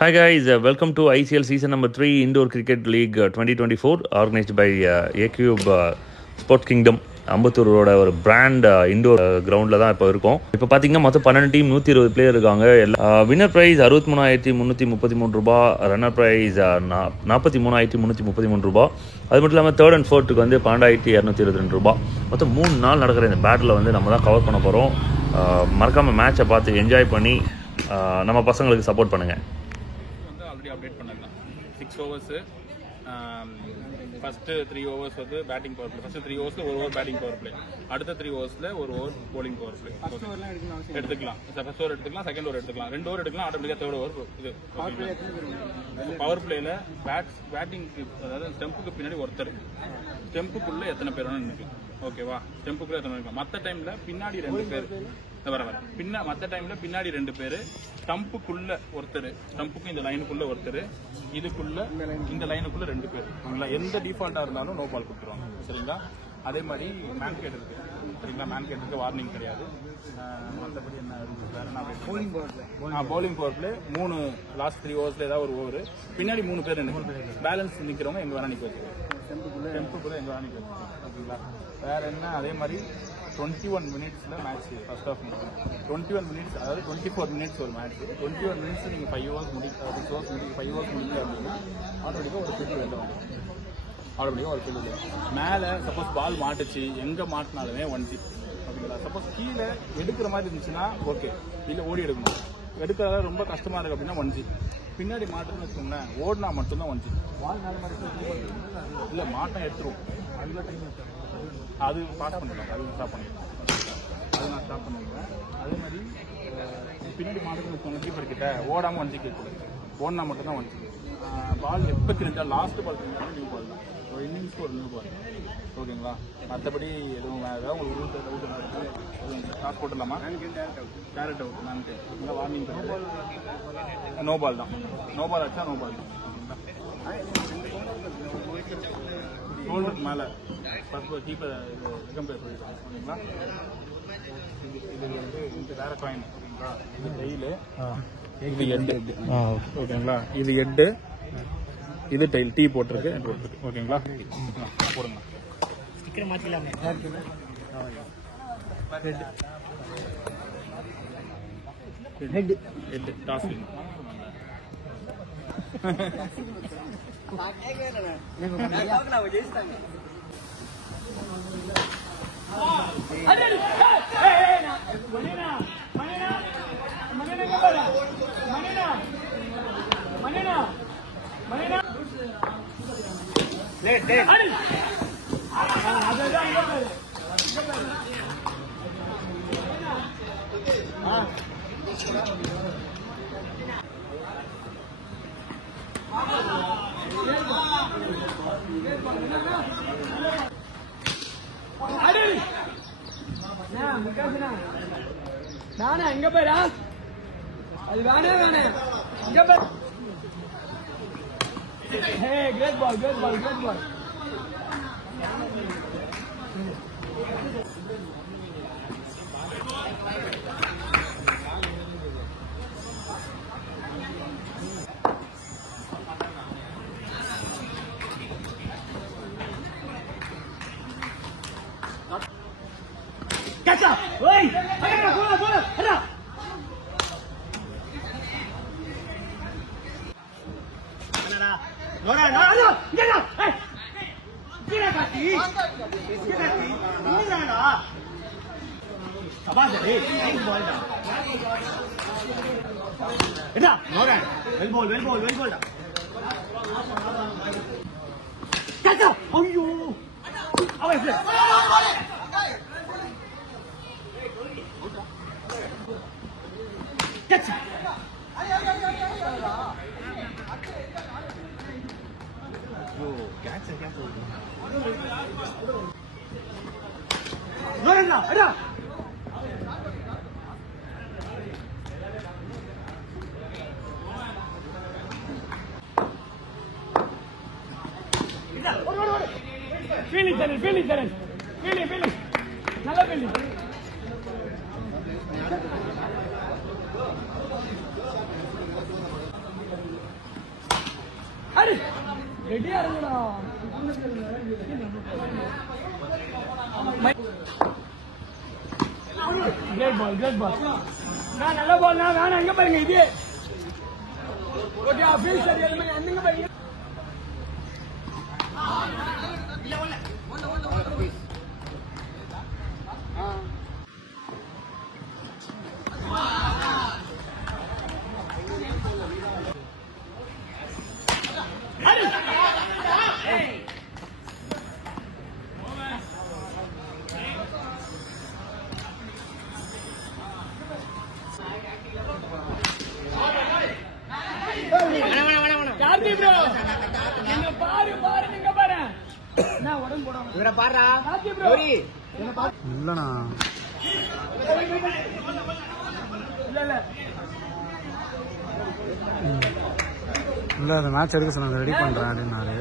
Hi guys, welcome to ICL season number 3 Indoor Cricket League 2024 organized by A-Cube Sports Kingdom. அம்பத்தூரோட ஒரு brand indoor கிரவுண்டில் தான் இப்போ இருக்கும். இப்போ பார்த்தீங்கன்னா மொத்தம் 12 டீம் 120 பிளேயர் இருக்காங்க. வின்னர் ப்ரைஸ் 63,333 ரூபா, ரன்னர் ப்ரைஸ் 43,333 ரூபா. அது மட்டும் இல்லாமல் தேர்ட் அண்ட் ஃபோர்த்துக்கு வந்து 12,222 ரூபா. மொத்தம் 3 நாள் நடக்கிற இந்த பேட்டில் வந்து நம்ம தான் கவர் பண்ண போகிறோம். மறக்காமல் மேட்சை பார்த்து என்ஜாய் பண்ணி நம்ம பசங்களுக்கு சப்போர்ட் பண்ணுங்கள். வந்து ஆல்ரெடி அப்டேட் பண்ணிடலாம். 6 ஓவர்ஸு ஃபஸ்ட்டு 3 ஓவர்ஸ் வந்து பேட்டிங் பவர் பிளே. ஃபஸ்ட்டு 3 ஓவர்ஸில் ஒரு ஓவர் பேட்டிங் பவர் பிளே, அடுத்த 3 ஓவர்ஸில் ஒரு ஓவர் போலிங் பவர் பிளே எடுத்துக்கலாம். ஃபஸ்ட் ஓவர் எடுத்துக்கலாம், செகண்ட் ஓவர் எடுத்துக்கலாம், 2 ஓவர் எடுக்கலாம், ஆட்டோமேட்டிக்காக தேர்ட் ஓவர் இது பவர் பிளேயில் பேட்டிங்க்கு, அதாவது ஸ்டெம்புக்கு பின்னாடி ஒருத்தர், ஸ்டெம்புக்குள்ளே எத்தனை பேர் வேணும் நினைக்கலாம். ஓகேவா? ஸ்டெம்புக்குள்ளே எத்தனை நினைக்கலாம். மற்ற டைமில் பின்னாடி 2 பேர் மற்ற டைம்ல பின்னாடி 2 பேர், ஸ்டம்புக்குள்ள ஒருத்தர், ஸ்டம்புக்கு இந்த லைனுக்குள்ள ஒருத்தர், இதுக்குள்ள இந்த லைனுக்குள்ள 2 பேர். எந்த டிஃபால்ட்டா இருந்தாலும் நோ பால் கொடுத்துருவாங்க. சரிங்களா? அதே மாதிரி மேன் கேட் இருக்கு. சரிங்களா? மேன் கேட்டுக்கு வார்னிங் கிடையாது. மற்றபடி என்ன வேற என்ன பவுலிங் பவர் பிளே 3 லாஸ்ட் 3 ஓவர்ஸ்ல ஏதாவது ஒரு ஓவர் பின்னாடி 3 பேர் பேலன்ஸ் நிற்கிறவங்க எங்க வேணா நிற்க வச்சுருவாங்க. டெம்புக்குள்ள எங்க வேணா நிற்க வச்சுருவாங்க. ஓகேங்களா? வேற என்ன, அதே மாதிரி 21 மினிட்ஸில் மேட்ச் ஃபர்ஸ்ட் ஆஃப் முடியும். 21 மினிட்ஸ், அதாவது 24 மினிட்ஸ் ஒரு மேட்ச். 21 மினிட்ஸ் நீங்கள் 5 ஓவர்ஸ் முடிக்க 5 ஓவர்ஸ் முடிக்கல அப்படின்னா ஆட்டோமேட்டிக்காக ஒரு ஃபீல்டு வெளில வரும். ஆட்டோமேட்டிக்காக ஒரு ஃபீல்டு மேலே சப்போஸ் பால் மாட்டுச்சு, எங்கே மாட்டினாலுமே 1 ஜி. ஓகேங்களா? சப்போஸ் கீழே எடுக்கிற மாதிரி இருந்துச்சுன்னா ஓகே, இல்லை ஓடி எடுக்கணும். எடுக்கிறதா ரொம்ப கஷ்டமாக இருக்குது அப்படின்னா 1 ஜி. பின்னாடி மாட்டுன்னு வச்சுக்கோங்களேன், ஓடினா மட்டும்தான் 1 ஜி. பால் மேலே மாதிரி இல்லை மாட்டம் எடுத்துருவோம். அதில் டைம் அது பாஸ் பண்ணிடலாம். அது ஸ்டாப் பண்ணிடலாம். அது நான் ஸ்டாப் பண்ணிடுவேன். அதே மாதிரி பின்னாடி மாட்டுன்னு வச்சுக்கோங்க, கீப்பர் கிட்ட ஓடாமல் 1 ஜி கேட்கக்கூடாது. ஓடினா மட்டும்தான் 1 ஜி. பால் எப்போ தெரிஞ்சால் லாஸ்ட் பால் தெரிஞ்சாலும் நியூ பால் தான். ஒரு இன்னிங்ஸ்க்கு ஒரு நியூ பால். ஓகேங்களா? மற்றபடி எதுவும் வேறு உங்களுக்கு ரூல்ஸ் டவுட் இருக்குது எதுவும் காசு போட்டுடலாமா? டேரக்ட் அவுட் மேன்ட்டு இல்லை வார்னிங் நோ பால் தான். நோ பால் ஆச்சா நோ பால் தான். ஷோல்டருக்கு மேலே ஃபர்ஸ்ட் கீப்பர் கம்பேர் பண்ணிடுவோம். ஓகேங்களா? இது வந்து இந்த வேற காயின். ஓகேங்களா? இது டெய்லு, இது எட்டு. ஓகேங்களா? இது எட்டு, இது டெய்ல். டீ போட்டிருக்கு. ஓகேங்களா? போடுங்க. ஸ்டிக்கர் மாற்றிடலாமே. ஹெட் ஹெட் டாஸ்லிங். நானே எங்க போயிடா, அது வேணே இங்க போய். Hey, great ball, great ball, great ball. Catch up! Oi! Bola, bola! Hada! Nora, no! Get up! Hey! Get up, Kati! Get up, Kati! Ini mana? Sabar deh, nice ball dah. Hada! Nora, well ball dah. Catch up! Ayyo! Away play! Catch it! Oh, catch it! No, no! Fielding challenge. Fielding. Nalla fielding. அடி ரெடியா இருங்கடா. Great ball, great ball. நான் நல்ல பால். நான் வேணாம். எங்க பாருங்க இது. ஓகே, ஃபீல் சரி. எங்க பாருங்க. கார்த்தி ப்ரோ, நீங்க பாரு பாரு, நீங்க பாரு. நான் உடம்பு போடாம இவரை பாருடா. கார்த்தி ப்ரோ என்ன பாரு. இல்லண்ணா இல்ல இல்லை அந்த மேட்ச் எடுக்க சொன்னாங்க, ரெடி பண்ணுறேன் அப்படின்னாரு.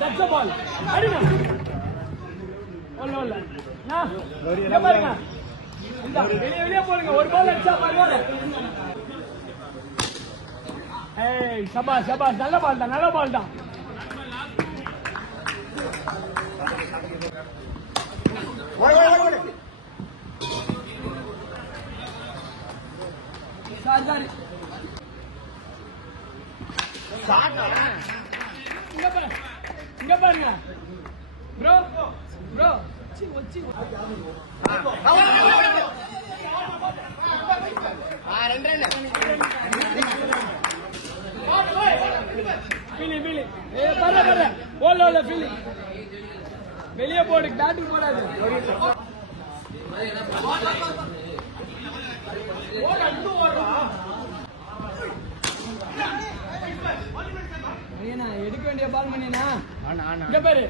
That's a ball. அடிங்க. ஒல்ல இங்க பாருங்க. இந்த வெளிய போடுங்க. ஒரு பால் அடிச்சா பாருங்க. ஏய் சபாஷ் சபாஷ், நல்ல பால் தான், நல்ல பால் தான். ஓடு. சாரி இங்க பாருங்க ப்ரோ ப்ரோ. வெளியே போடு, பேட்டில் போடாது. எடுக்க வேண்டிய பால் பண்ணினா இங்க பாரு.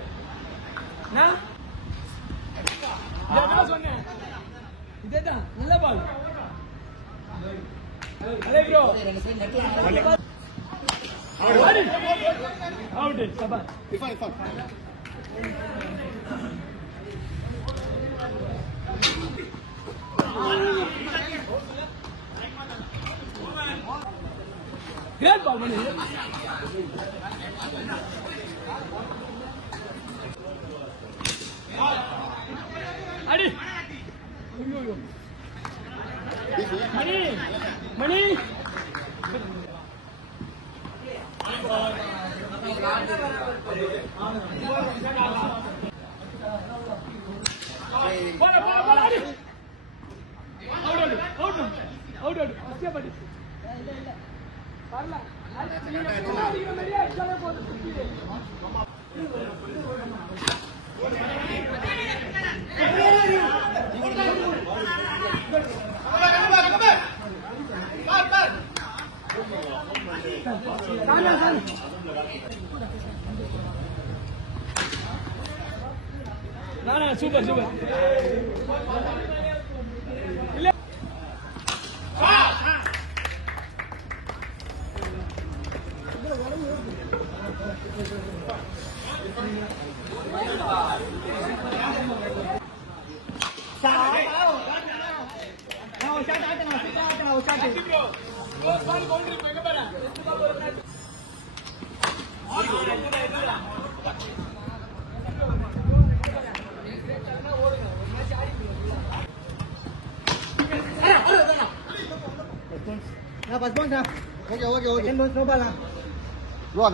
சொன்னேன் இதேதான் நல்ல பால். அதே ப்ரோ அவுட். சபா கிரேட் பால் பண்ணி. அடி மணி மணி. Super super.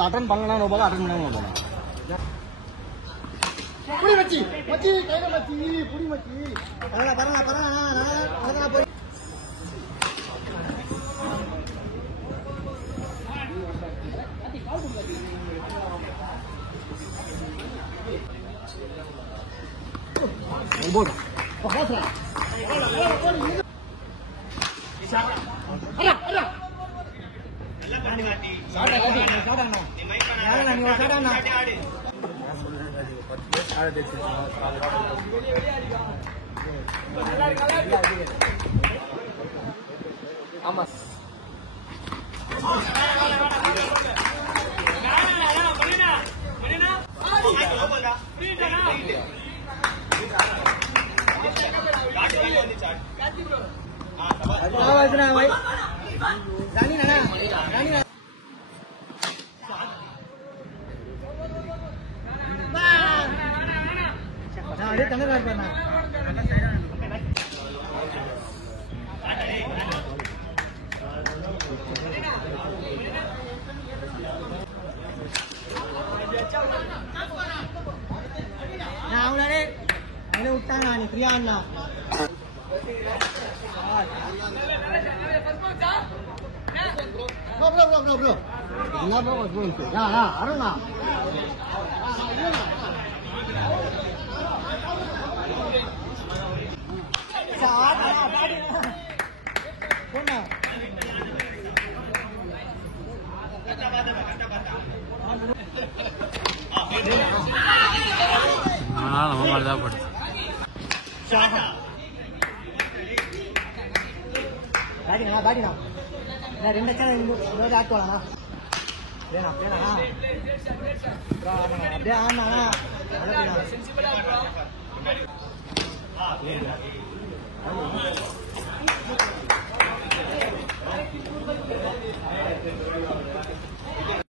அட்டன் பண்ணலாம் நோபால் அட்டன் பண்ணலாம் நோபால் புடி மச்சி மச்சி கையில மச்சி புடி மச்சி பரவா பரவா பரவா போய் போடு போடு ஆமா ராணி சூப்பரா இருப்பாண்ணா. நான் அவங்களே விட்டாங்க நீ ஃப்ரீயா அண்ணா. Bro bro bro bro bro என்ன ப்ரோ ப்ரோ யா அருணா போண்ணா நம்ம மாதிரி தான் படுது. பேட்டிங்கண்ணா பேட்டிங்கண்ணா ரெண்டு லட்சம் ஆக்குவாங்கண்ணா. வேணா வேணா அப்படியே ஆனா